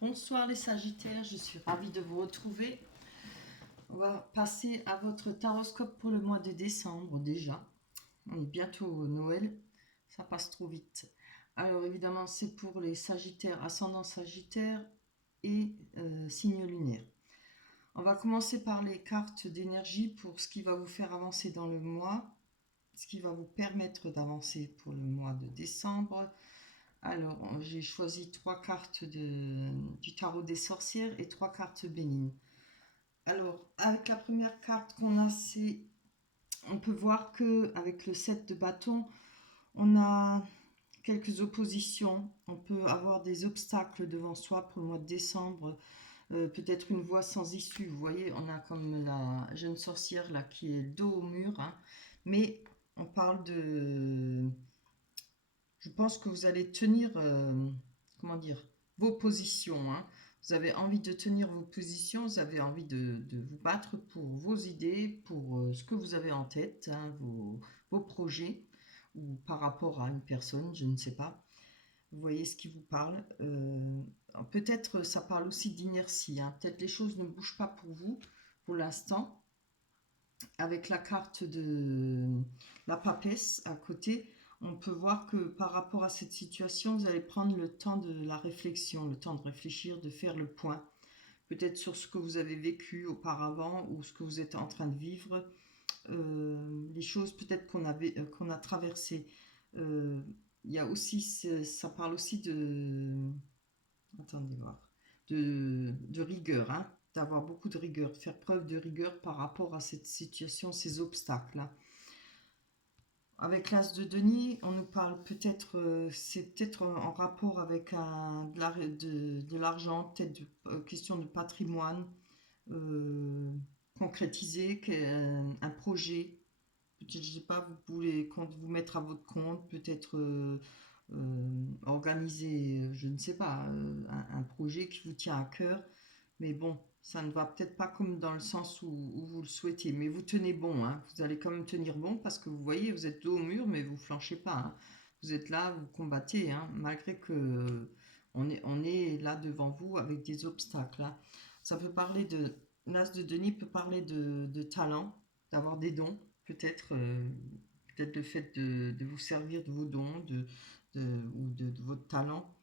Bonsoir les Sagittaires, je suis ravie de vous retrouver. On va passer à votre taroscope pour le mois de décembre déjà. On est bientôt au Noël, ça passe trop vite. Alors évidemment c'est pour les Sagittaires, ascendant Sagittaire et signe lunaire. On va commencer par les cartes d'énergie pour ce qui va vous faire avancer dans le mois, ce qui va vous permettre d'avancer pour le mois de décembre. Alors, j'ai choisi trois cartes du tarot des sorcières et trois cartes bénignes. Alors, avec la première carte qu'on a, on peut voir que avec le 7 de bâton, on a quelques oppositions. On peut avoir des obstacles devant soi pour le mois de décembre. Peut-être une voie sans issue. Vous voyez, on a comme la jeune sorcière là qui est dos au mur. Hein. Mais on parle de... Je pense que vous allez tenir, comment dire, vos positions. Hein. Vous avez envie de tenir vos positions, vous avez envie de vous battre pour vos idées, pour ce que vous avez en tête, hein, vos projets, ou par rapport à une personne, je ne sais pas. Vous voyez ce qui vous parle. Peut-être ça parle aussi d'inertie. Hein. Peut-être les choses ne bougent pas pour vous pour l'instant. Avec la carte de la papesse à côté, on peut voir que par rapport à cette situation, vous allez prendre le temps de la réflexion, le temps de réfléchir, de faire le point. Peut-être sur ce que vous avez vécu auparavant ou ce que vous êtes en train de vivre, les choses peut-être qu'on a traversées. Euh, il y a aussi, ça parle aussi de, attendez voir, de rigueur, hein, d'avoir beaucoup de rigueur, de faire preuve de rigueur par rapport à cette situation, ces obstacles-là. Avec l'as de denier, on nous parle peut-être, c'est peut-être en rapport avec de l'argent, peut-être question de patrimoine euh, concrétisé, un projet. Peut-être, je sais pas, vous voulez vous mettre à votre compte, peut-être organiser, je ne sais pas, un projet qui vous tient à cœur. Mais bon, ça ne va peut-être pas comme dans le sens où vous le souhaitez. Mais vous tenez bon, hein. Vous allez quand même tenir bon parce que vous voyez, vous êtes dos au mur, mais vous flanchez pas. Hein. Vous êtes là, vous combattez, hein, malgré que on est là devant vous avec des obstacles. Hein. Ça peut parler de... L'as de Denis peut parler de talent, d'avoir des dons, peut-être peut-être le fait de vous servir de vos dons ou de votre talent.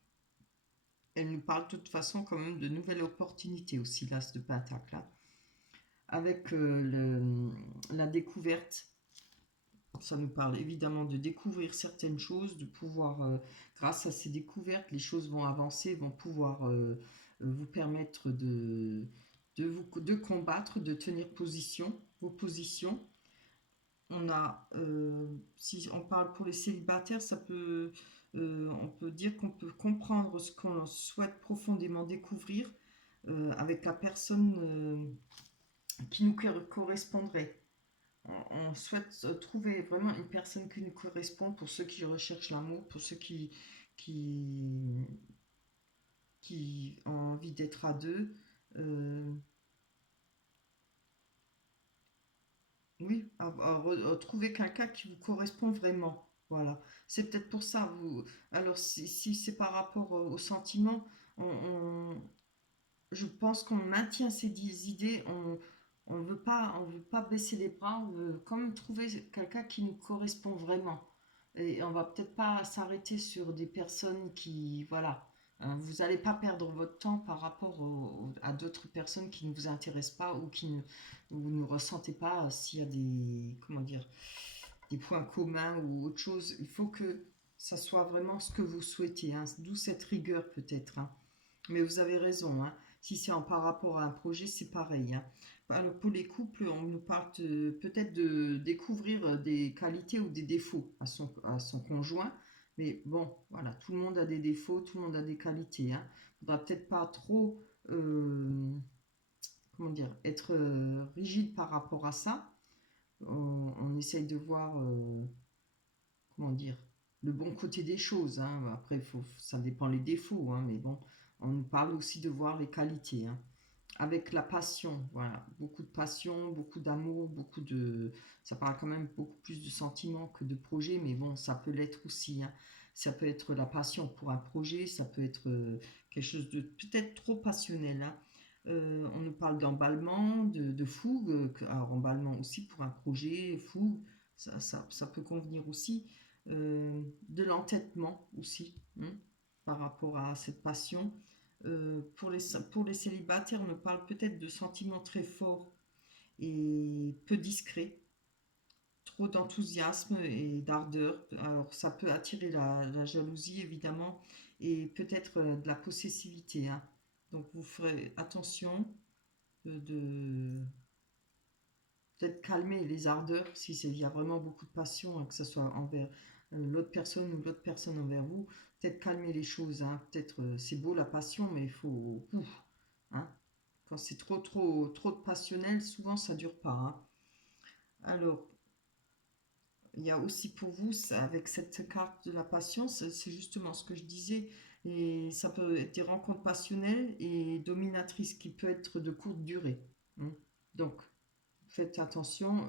Elle nous parle de toute façon quand même de nouvelles opportunités aussi, l'As de Pentacle. Là. Avec la découverte, ça nous parle évidemment de découvrir certaines choses, de pouvoir, grâce à ces découvertes, les choses vont avancer, vont pouvoir vous permettre de combattre, de tenir position, vos positions. On a, si on parle pour les célibataires, on peut dire qu'on peut comprendre ce qu'on souhaite profondément découvrir avec la personne qui nous correspondrait. On souhaite trouver vraiment une personne qui nous correspond pour ceux qui recherchent l'amour, pour ceux qui, qui ont envie d'être à deux. Euh, oui, trouver quelqu'un qui vous correspond vraiment. Voilà. C'est peut-être pour ça. Alors, si c'est par rapport aux sentiments, je pense qu'on maintient ces idées. On veut pas baisser les bras. On veut quand même trouver quelqu'un qui nous correspond vraiment. Et on va peut-être pas s'arrêter sur des personnes qui, voilà. Vous n'allez pas perdre votre temps par rapport à d'autres personnes qui ne vous intéressent pas ou vous ne ressentez pas s'il y a des, comment dire, des points communs ou autre chose. Il faut que ça soit vraiment ce que vous souhaitez. Hein. D'où cette rigueur peut-être. Hein. Mais vous avez raison. Hein. Si c'est par rapport à un projet, c'est pareil. Hein. Alors pour les couples, on nous parle peut-être de découvrir des qualités ou des défauts à son conjoint. Mais bon, voilà, tout le monde a des défauts, tout le monde a des qualités. Hein. Il ne faudra peut-être pas trop, comment dire, être rigide par rapport à ça. On essaye de voir, comment dire, le bon côté des choses. Hein. Après, ça dépend les défauts, hein, mais bon, on nous parle aussi de voir les qualités. Hein. Avec la passion, voilà, beaucoup de passion, beaucoup d'amour, ça parle quand même beaucoup plus de sentiments que de projets, mais bon, ça peut l'être aussi. Hein. Ça peut être la passion pour un projet, ça peut être quelque chose de peut-être trop passionnel, hein. On nous parle d'emballement, de fougue. Alors, emballement aussi pour un projet, fougue, ça peut convenir aussi. De l'entêtement aussi, hein, par rapport à cette passion. Pour les célibataires, on nous parle peut-être de sentiments très forts et peu discrets, trop d'enthousiasme et d'ardeur. Alors, ça peut attirer la jalousie, évidemment, et peut-être de la possessivité, hein. Donc, vous ferez attention de peut-être calmer les ardeurs si il y a vraiment beaucoup de passion, hein, que ce soit envers l'autre personne ou l'autre personne envers vous. Peut-être calmer les choses, hein. Peut-être c'est beau la passion, mais il faut. Ouf, hein. Quand c'est trop de passionnel, souvent ça dure pas, hein. Alors, il y a aussi pour vous, avec cette carte de la patience, c'est justement ce que je disais, et ça peut être des rencontres passionnelles et dominatrices qui peuvent être de courte durée, hein. Donc, faites attention,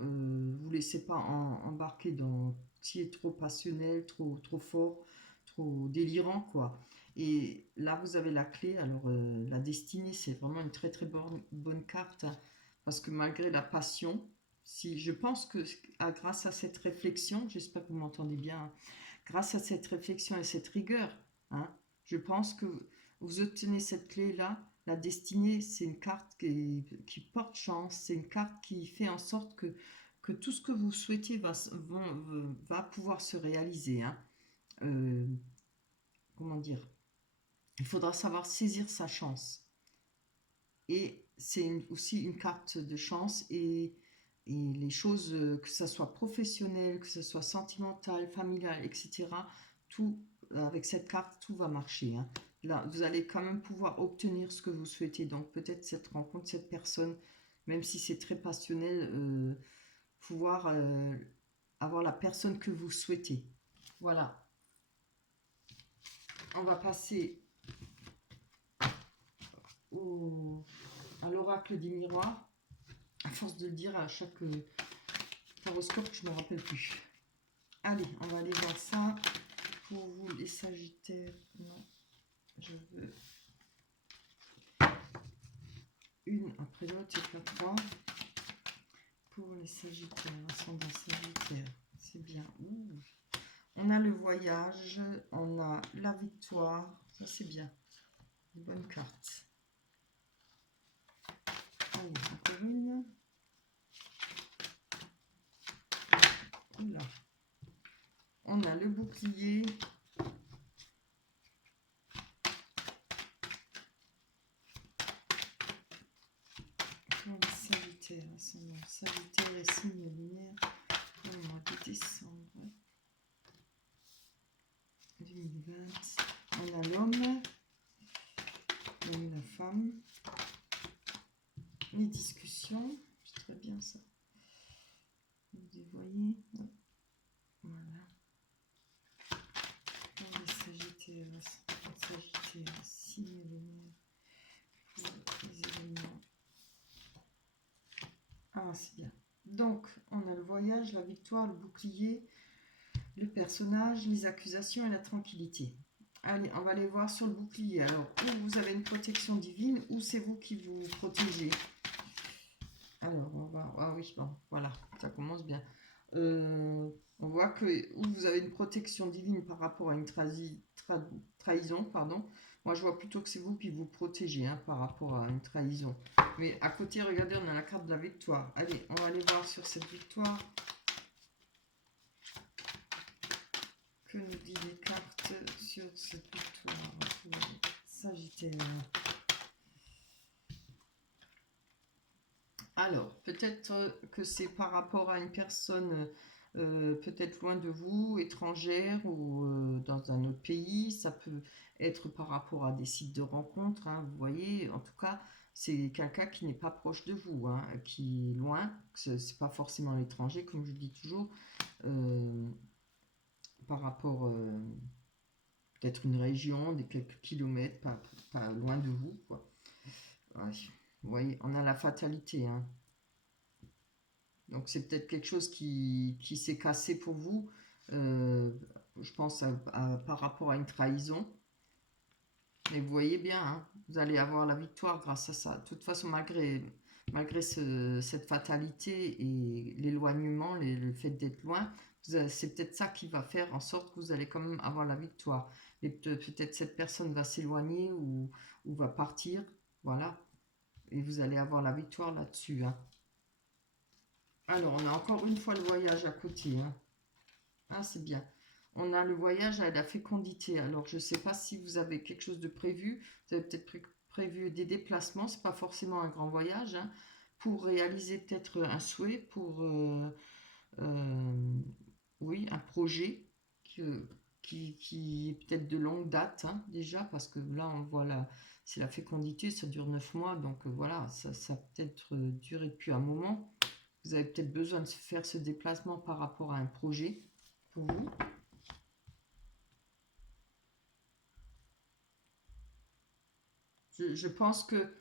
vous laissez pas embarquer dans qui est trop passionnel, trop fort, trop délirant, quoi. Et là, vous avez la clé. Alors, la destinée, c'est vraiment une très très bonne carte, hein, parce que malgré la passion, si je pense que grâce à cette réflexion, j'espère que vous m'entendez bien, hein, grâce à cette réflexion et cette rigueur, hein, je pense que vous obtenez cette clé-là. La destinée, c'est une carte qui porte chance, c'est une carte qui fait en sorte que tout ce que vous souhaitez va pouvoir se réaliser, hein. Euh, comment dire? Il faudra savoir saisir sa chance. Et c'est aussi une carte de chance et les choses, que ce soit professionnel, que ce soit sentimental, familial, etc., tout, avec cette carte, tout va marcher, hein. Là, vous allez quand même pouvoir obtenir ce que vous souhaitez. Donc peut-être cette rencontre, cette personne, même si c'est très passionnel, pouvoir avoir la personne que vous souhaitez. Voilà. On va passer à l'oracle des miroirs. À force de le dire à chaque horoscope, je ne me rappelle plus. Allez, on va aller voir ça. Pour vous, les Sagittaires, non, je veux une après l'autre, c'est pas trois. Pour les Sagittaires, ascendant Sagittaire, c'est bien. Ouh. On a le voyage, on a la victoire, ça c'est bien. Une bonne carte. Allez, encore une. Oula. On a le bouclier. Pour les Sagittaires, ascendant Sagittaire et signe lunaire, au mois de décembre 2020. On a l'homme et la femme. Les discussions, c'est très bien ça. Vous voyez, voilà. Pour les Sagittaires, signe lunaire, pour les événements. Ah, c'est bien. Donc, on a le voyage, la victoire, le bouclier, le personnage, les accusations et la tranquillité. Allez, on va aller voir sur le bouclier. Alors, ou vous avez une protection divine, ou c'est vous qui vous protégez. Alors, on va... Ah oui, bon, voilà, ça commence bien. On voit que vous avez une protection divine par rapport à une trahison, pardon. Moi, je vois plutôt que c'est vous qui vous protégez, hein, par rapport à une trahison. Mais à côté, regardez, on a la carte de la victoire. Allez, on va aller voir sur cette victoire. Que nous disent les cartes sur cette victoire pour les Sagittaires? Alors, peut-être que c'est par rapport à une personne peut-être loin de vous, étrangère ou dans un autre pays. Ça peut être par rapport à des sites de rencontres, hein, vous voyez. En tout cas, c'est quelqu'un qui n'est pas proche de vous, hein, qui est loin. C'est pas forcément l'étranger, comme je dis toujours, par rapport peut-être une région, des quelques kilomètres, pas loin de vous, quoi. Ouais. Vous voyez, on a la fatalité, hein. Donc c'est peut-être quelque chose qui s'est cassé pour vous. je pense par rapport à une trahison. Mais vous voyez bien, hein, vous allez avoir la victoire grâce à ça. De toute façon, malgré cette fatalité et l'éloignement, le fait d'être loin, c'est peut-être ça qui va faire en sorte que vous allez quand même avoir la victoire. Et peut-être cette personne va s'éloigner ou va partir, voilà. Et vous allez avoir la victoire là-dessus, hein. Alors, on a encore une fois le voyage à côté, hein. Ah, c'est bien. On a le voyage à la fécondité. Alors, je ne sais pas si vous avez quelque chose de prévu. Vous avez peut-être prévu des déplacements. C'est pas forcément un grand voyage, hein, pour réaliser peut-être un souhait, pour euh, oui, un projet que- qui est peut-être de longue date, hein, déjà, parce que là, on voit là, c'est la fécondité, ça dure 9 mois, donc voilà, ça a peut-être duré depuis un moment. Vous avez peut-être besoin de faire ce déplacement par rapport à un projet pour vous. Je pense que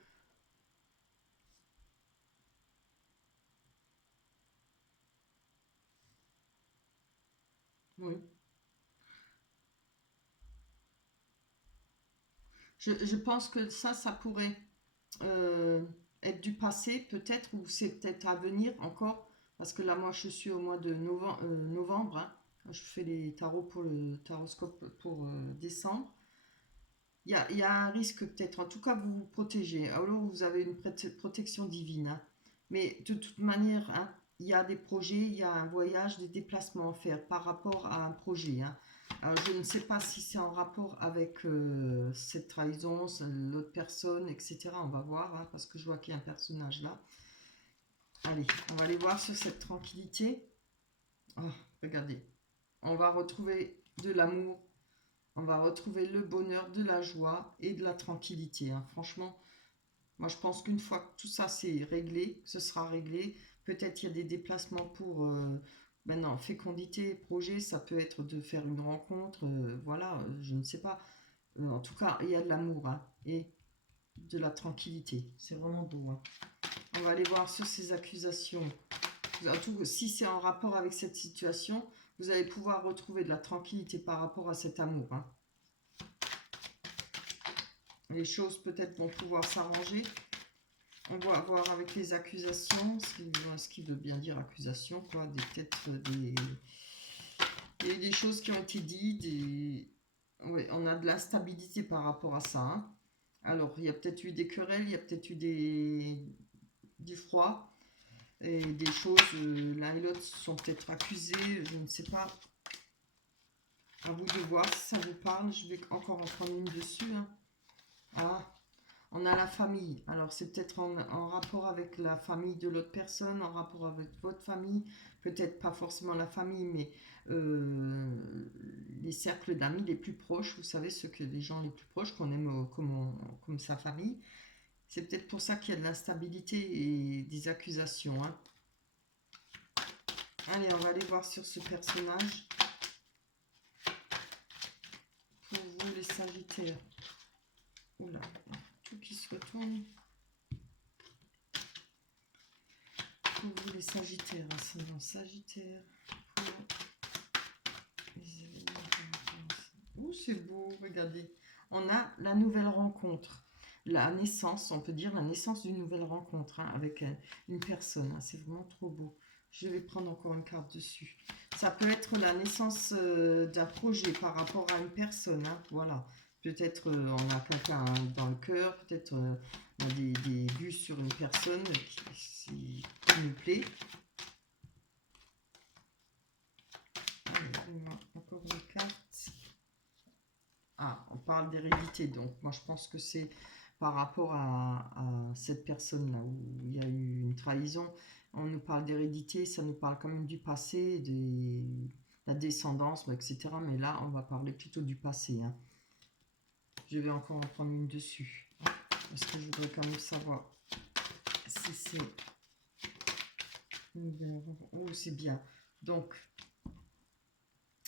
oui. Je pense que ça pourrait euh, être du passé peut-être, ou c'est peut-être à venir encore, parce que là, moi, je suis au mois de novembre, hein. Je fais les tarots pour le taroscope pour décembre. Il y a un risque peut-être, en tout cas, vous vous protégez. Alors, vous avez une protection divine, hein. Mais de toute manière, hein, il y a des projets, il y a un voyage, des déplacements à faire par rapport à un projet, hein. Alors, je ne sais pas si c'est en rapport avec cette trahison, l'autre personne, etc. On va voir, hein, parce que je vois qu'il y a un personnage là. Allez, on va aller voir sur cette tranquillité. Oh, regardez, on va retrouver de l'amour, on va retrouver le bonheur, de la joie et de la tranquillité, hein. Franchement, moi je pense qu'une fois que tout ça c'est réglé, ce sera réglé. Peut-être il y a des déplacements pour maintenant fécondité, projet, ça peut être de faire une rencontre, voilà, je ne sais pas. En tout cas, il y a de l'amour, hein, et de la tranquillité. C'est vraiment beau, hein. On va aller voir sur ces accusations. En tout, si c'est en rapport avec cette situation, vous allez pouvoir retrouver de la tranquillité par rapport à cet amour, hein. Les choses peut-être vont pouvoir s'arranger. On va voir avec les accusations, ce qui veut bien dire accusation, quoi, peut-être des choses qui ont été dites, ouais, on a de l'instabilité par rapport à ça, hein. Alors, il y a peut-être eu des querelles, il y a peut-être eu du froid, et des choses, l'un et l'autre sont peut-être accusés, je ne sais pas. À vous de voir si ça vous parle, je vais encore en prendre une dessus, hein. Ah, on a la famille. Alors, c'est peut-être en rapport avec la famille de l'autre personne, en rapport avec votre famille. Peut-être pas forcément la famille, mais euh, les cercles d'amis les plus proches. Vous savez, les gens les plus proches qu'on aime comme sa famille. C'est peut-être pour ça qu'il y a de l'instabilité et des accusations, hein. Allez, on va aller voir sur ce personnage. Pour vous, les Sagittaires. Oula, tout qui se retourne. Pour vous les Sagittaires, ascendant Sagittaire, pour les événements. Ouh, c'est beau, regardez. On a la nouvelle rencontre, la naissance, on peut dire la naissance d'une nouvelle rencontre, hein, avec une personne, hein. C'est vraiment trop beau. Je vais prendre encore une carte dessus. Ça peut être la naissance d'un projet par rapport à une personne, hein, voilà. Peut-être on a quelqu'un dans le cœur, peut-être on a des vues sur une personne qui nous plaît. Allez, on va encore une carte. Ah, on parle d'hérédité, donc moi je pense que c'est par rapport à cette personne-là où il y a eu une trahison. On nous parle d'hérédité, ça nous parle quand même du passé, de la descendance, etc. Mais là, on va parler plutôt du passé, hein. Je vais encore en prendre une dessus, parce que je voudrais quand même savoir si c'est... Oh, c'est bien. Donc,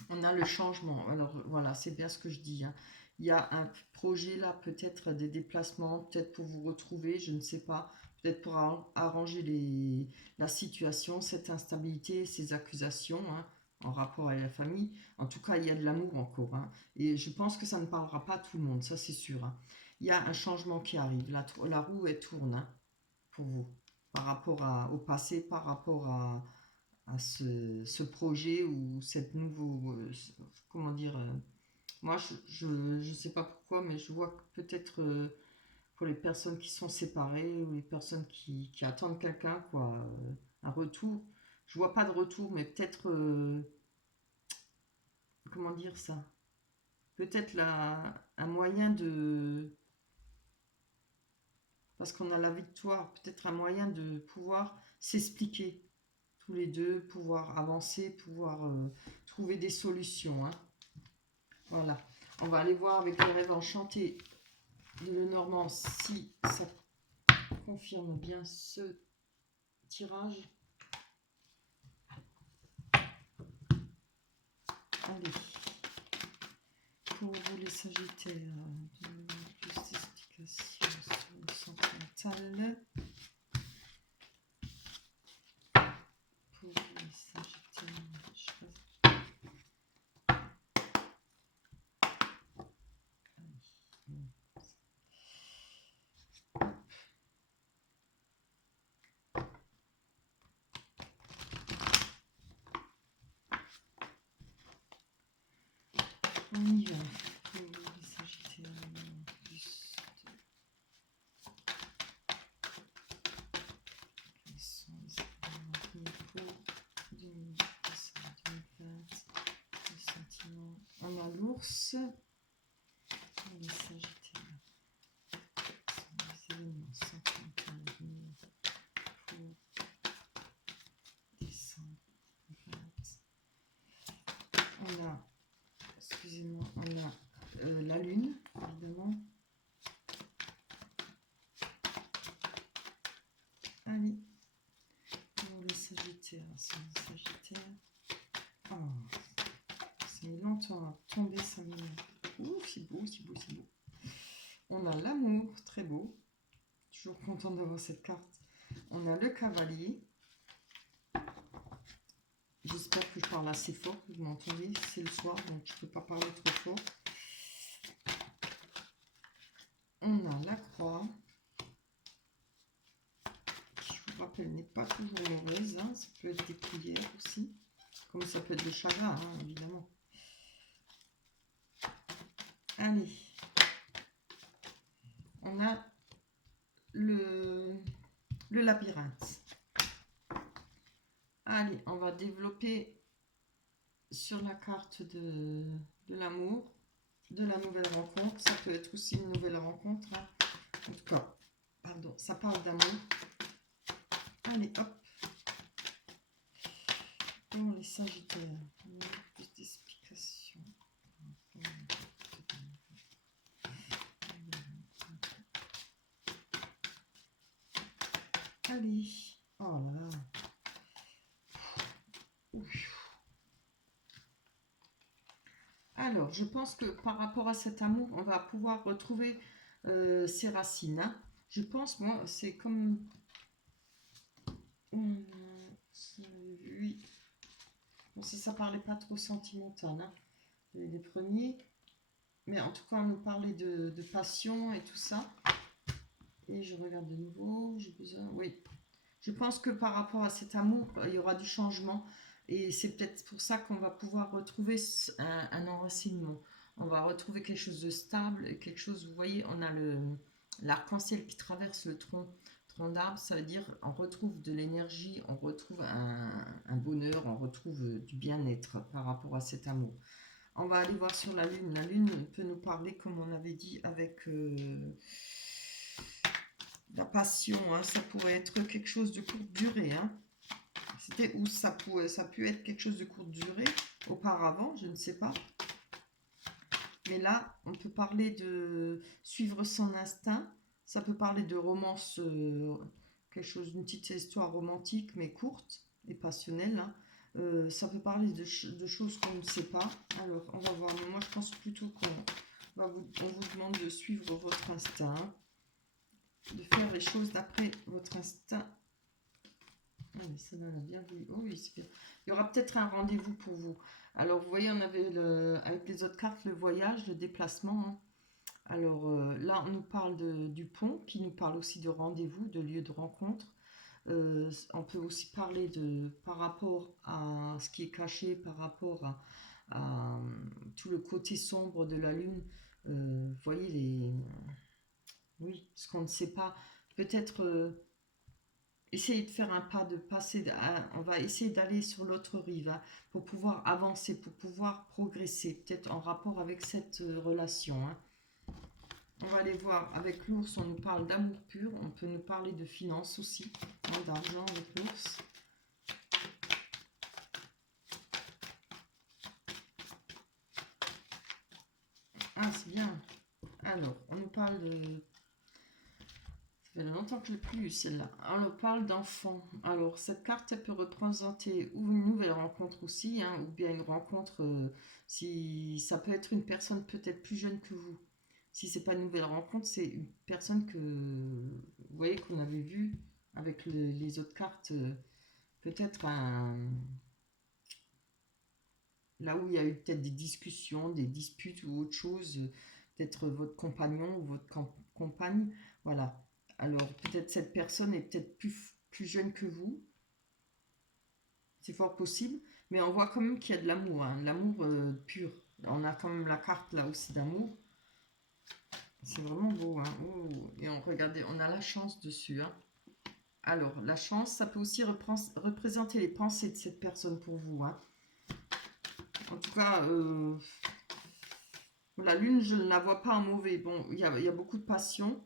on a le changement. Alors voilà, c'est bien ce que je dis, hein. Il y a un projet là, peut-être des déplacements, peut-être pour vous retrouver, je ne sais pas, peut-être pour arranger la situation, cette instabilité, ces accusations, hein. en rapport avec la famille. En tout cas, il y a de l'amour encore. Hein. Et je pense que ça ne parlera pas à tout le monde, ça c'est sûr. Hein. Il y a un changement qui arrive. La roue, elle tourne hein, pour vous. Par rapport au passé, par rapport à ce projet ou cette nouveau... comment dire moi, je sais pas pourquoi, mais je vois que peut-être pour les personnes qui sont séparées ou les personnes qui attendent quelqu'un, quoi, un retour. Je vois pas de retour, mais peut-être, comment dire ça? Peut-être un moyen de, parce qu'on a la victoire, peut-être un moyen de pouvoir s'expliquer tous les deux, pouvoir avancer, pouvoir trouver des solutions. Hein. Voilà. On va aller voir avec les rêves enchantés de Lenormand si ça confirme bien ce tirage. Allez, pour vous les Sagittaires, plus d'explications sur le sentimental. Pour vous les Sagittaires, je passe. On y va. Pour les Sagittaires, plus de... Quels sont les événements pour 2020, les sentiments. On a l'ours. Pour les Sagittaires, les événements sentimentaux pour décembre 20. On a, excusez-moi, on a la lune, évidemment. Allez, pour les Sagittaires, c'est les Sagittaires. Oh, ça met longtemps à tomber, ça met... Ouh, c'est beau, c'est beau, c'est beau. On a l'amour, très beau. Toujours content d'avoir cette carte. On a le cavalier. J'espère que je parle assez fort, que vous m'entendez. C'est le soir, donc je ne peux pas parler trop fort. On a la croix, qui, je vous rappelle, n'est pas toujours mauvaise. Hein. Ça peut être des prières aussi, comme ça peut être des chagrins, hein, évidemment. Allez. On a le labyrinthe. Allez, on va développer sur la carte de l'amour, de la nouvelle rencontre. Ça peut être aussi une nouvelle rencontre. Hein. En tout cas, pardon, ça parle d'amour. Allez, hop. Pour les Sagittaires, plus d'explications. Allez. Oh là là. Alors, je pense que par rapport à cet amour, on va pouvoir retrouver ses racines. Hein. Je pense, moi, c'est comme... Oui. Bon, ça parlait pas trop sentimental, hein, les premiers. Mais en tout cas, on nous parlait de passion et tout ça. Et je regarde de nouveau. J'ai besoin... Oui. Je pense que par rapport à cet amour, il y aura du changement. Et c'est peut-être pour ça qu'on va pouvoir retrouver un enracinement. On va retrouver quelque chose de stable, quelque chose, vous voyez, on a l'arc-en-ciel qui traverse le tronc d'arbre, ça veut dire on retrouve de l'énergie, on retrouve un bonheur, on retrouve du bien-être par rapport à cet amour. On va aller voir sur la lune. La lune peut nous parler, comme on avait dit, avec la passion. Hein. Ça pourrait être quelque chose de courte durée. Hein. C'était où ça peut être quelque chose de courte durée auparavant, je ne sais pas. Mais là, on peut parler de suivre son instinct. Ça peut parler de romance, quelque chose, une petite histoire romantique, mais courte et passionnelle. Hein. Ça peut parler de choses qu'on ne sait pas. Alors, on va voir. Mais moi, je pense plutôt qu'on vous demande de suivre votre instinct, de faire les choses d'après votre instinct. Ah oui, ça l'a bien vu. Oh oui, c'est bien. Il y aura peut-être un rendez-vous pour vous. Alors, vous voyez, on avait avec les autres cartes le voyage, le déplacement, hein. Alors là, on nous parle du pont, qui nous parle aussi de rendez-vous, de lieu de rencontre. On peut aussi parler par rapport à ce qui est caché, par rapport à tout le côté sombre de la lune. Vous voyez, oui, ce qu'on ne sait pas. Peut-être essayer de faire un pas, de passer, on va essayer d'aller sur l'autre rive, hein, pour pouvoir avancer, pour pouvoir progresser, peut-être en rapport avec cette relation, hein. On va aller voir avec l'ours, on nous parle d'amour pur, on peut nous parler de finances aussi, hein, d'argent avec l'ours. Ah, c'est bien. Alors, on nous parle de... Ça fait longtemps que je l'ai plus eu celle-là. On nous parle d'enfants. Alors, cette carte, elle peut représenter ou une nouvelle rencontre aussi, hein, ou bien une rencontre, si ça peut être une personne peut-être plus jeune que vous. Si c'est pas une nouvelle rencontre, c'est une personne que vous voyez qu'on avait vue avec les autres cartes. Peut-être là où il y a eu peut-être des discussions, des disputes ou autre chose, peut-être votre compagnon ou votre compagne, voilà. Alors peut-être cette personne est peut-être plus jeune que vous, c'est fort possible, mais on voit quand même qu'il y a de l'amour, hein, l'amour pur. On a quand même la carte là aussi d'amour. C'est vraiment beau, hein. Oh. Et regardez, on a la chance dessus, hein. Alors, la chance, ça peut aussi représenter les pensées de cette personne pour vous, hein. En tout cas, la lune, je ne la vois pas en mauvais. Bon, il y a beaucoup de passion.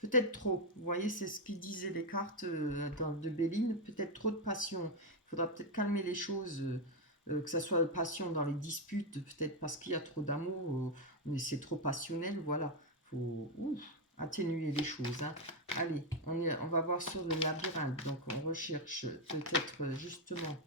Peut-être trop. Vous voyez, c'est ce qu'ils disaient les cartes de Béline. Peut-être trop de passion. Il faudra peut-être calmer les choses. Que ça soit passion dans les disputes. Peut-être parce qu'il y a trop d'amour. Mais c'est trop passionnel. Voilà. Il faut atténuer les choses, hein. Allez, on va voir sur le labyrinthe. Donc, on recherche peut-être justement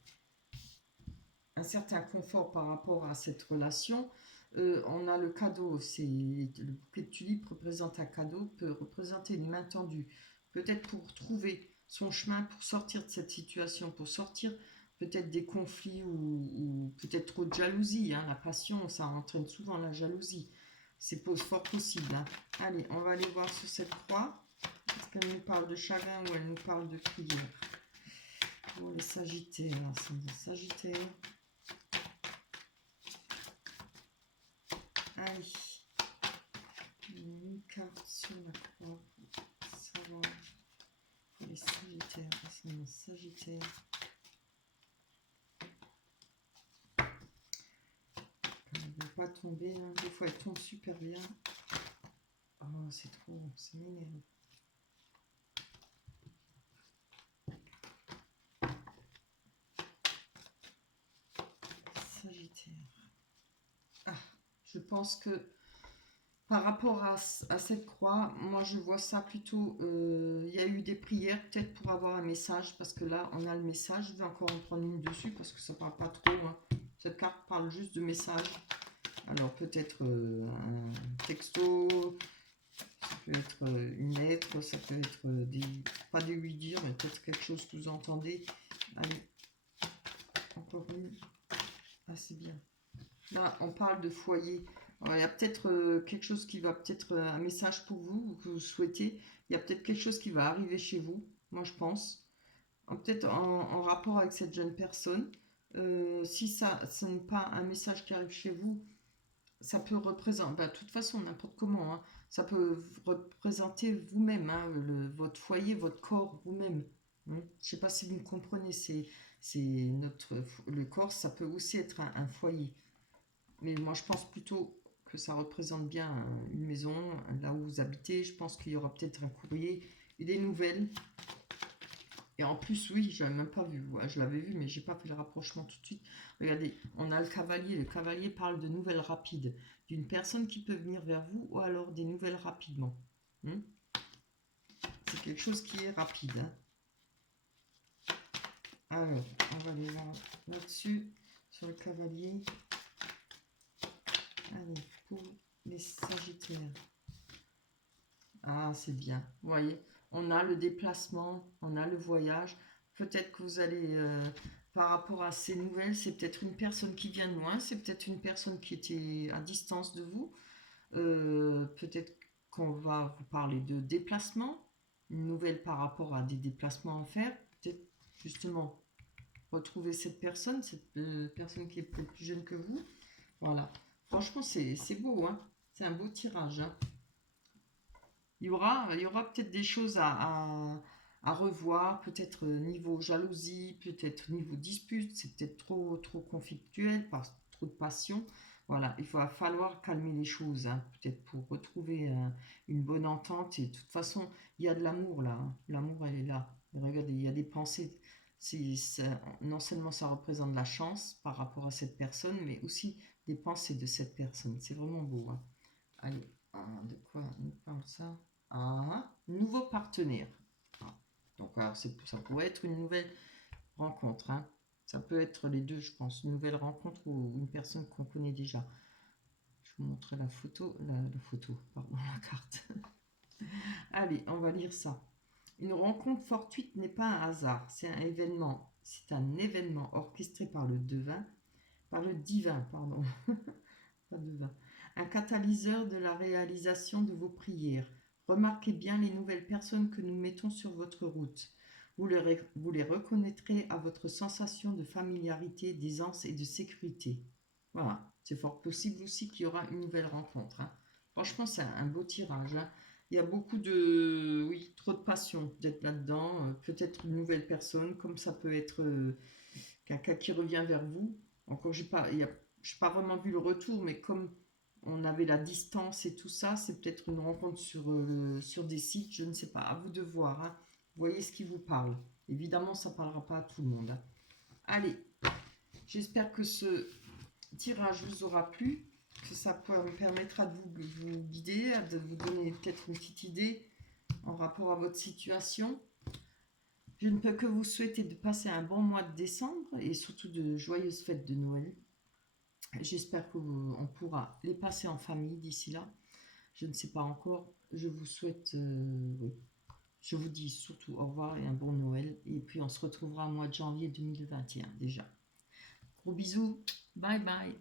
un certain confort par rapport à cette relation. On a le cadeau, c'est le bouquet de tulipes représente un cadeau, peut représenter une main tendue, peut-être pour trouver son chemin, pour sortir de cette situation, pour sortir peut-être des conflits ou peut-être trop de jalousie, hein. La passion, ça entraîne souvent la jalousie. C'est fort possible, hein. Allez, on va aller voir sur cette croix. Est-ce qu'elle nous parle de chagrin ou elle nous parle de prière? Pour les Sagittaires, c'est les Sagittaires. Allez, une carte sur la croix pour savoir pour les Sagittaires, c'est un Sagittaire. Elle ne veut pas tomber, hein. Des fois elle tombe super bien. Oh, c'est trop, ça m'énerve. Sagittaire. Ah, je pense que par rapport à cette croix, moi je vois ça plutôt, il y a eu des prières peut-être pour avoir un message, parce que là on a le message, je vais encore en prendre une dessus parce que ça parle pas trop, hein. Cette carte parle juste de message. Alors peut-être un texto, ça peut être une lettre, ça peut être pas des oui-dire, mais peut-être quelque chose que vous entendez. Allez, encore une. Ah, c'est bien. Là, on parle de foyer. Alors, il y a peut-être quelque chose qui va, peut-être un message pour vous, ou que vous souhaitez. Il y a peut-être quelque chose qui va arriver chez vous, moi je pense. Peut-être en rapport avec cette jeune personne. Si ce n'est pas un message qui arrive chez vous, ça peut représenter, bah, de toute façon, n'importe comment, hein, ça peut représenter vous-même, hein, votre foyer, votre corps, vous-même, hein. Je ne sais pas si vous me comprenez, le corps, ça peut aussi être un foyer. Mais moi, je pense plutôt que ça représente bien une maison, là où vous habitez. Je pense qu'il y aura peut-être un courrier et des nouvelles. Et en plus, oui, je l'avais même pas vu. Ouais, je l'avais vu, mais j'ai pas fait le rapprochement tout de suite. Regardez, on a le cavalier. Le cavalier parle de nouvelles rapides, d'une personne qui peut venir vers vous, ou alors des nouvelles rapidement. C'est quelque chose qui est rapide, hein. Alors, on va aller là-dessus, sur le cavalier. Allez, pour les Sagittaires. Ah, c'est bien. Vous voyez, on a le déplacement, on a le voyage. Peut-être que vous allez, par rapport à ces nouvelles, c'est peut-être une personne qui vient de loin, c'est peut-être une personne qui était à distance de vous. Peut-être qu'on va vous parler de déplacement, une nouvelle par rapport à des déplacements à faire. Peut-être justement retrouver cette personne qui est peut-être plus jeune que vous. Voilà. Franchement, c'est beau, hein. C'est un beau tirage, hein. Il y aura peut-être des choses à revoir, peut-être niveau jalousie, peut-être niveau dispute, c'est peut-être trop conflictuel, trop de passion. Voilà, il va falloir calmer les choses, hein, peut-être pour retrouver une bonne entente. Et de toute façon, il y a de l'amour là, hein. L'amour, elle est là. Et regardez, il y a des pensées. Non seulement ça représente la chance par rapport à cette personne, mais aussi des pensées de cette personne. C'est vraiment beau, hein. Allez, de quoi nous parle ça? Nouveau partenaire. Ah, donc, alors, ça pourrait être une nouvelle rencontre, hein. Ça peut être les deux, je pense. Une nouvelle rencontre ou une personne qu'on connaît déjà. Je vous montrer la photo, la photo, pardon, la carte. Allez, on va lire ça. Une rencontre fortuite n'est pas un hasard, c'est un événement. C'est un événement orchestré par le divin, pardon, pas devin, un catalyseur de la réalisation de vos prières. Remarquez bien les nouvelles personnes que nous mettons sur votre route. Vous les reconnaîtrez à votre sensation de familiarité, d'aisance et de sécurité. Voilà, c'est fort possible aussi qu'il y aura une nouvelle rencontre, hein. Franchement, c'est un beau tirage, hein. Il y a beaucoup de... Oui, trop de passion d'être là-dedans. Peut-être une nouvelle personne, comme ça peut être quelqu'un qui revient vers vous. Encore, j'ai pas vraiment vu le retour, mais comme on avait la distance et tout ça, c'est peut-être une rencontre sur des sites, je ne sais pas, à vous de voir, hein. Voyez ce qui vous parle. Évidemment, ça ne parlera pas à tout le monde, hein. Allez, j'espère que ce tirage vous aura plu, que ça me permettra de vous guider, de vous donner peut-être une petite idée en rapport à votre situation. Je ne peux que vous souhaiter de passer un bon mois de décembre et surtout de joyeuses fêtes de Noël. J'espère qu'on pourra les passer en famille d'ici là. Je ne sais pas encore. Je vous souhaite, oui. Je vous dis surtout au revoir et un bon Noël. Et puis on se retrouvera au mois de janvier 2021 déjà. Gros bisous. Bye bye.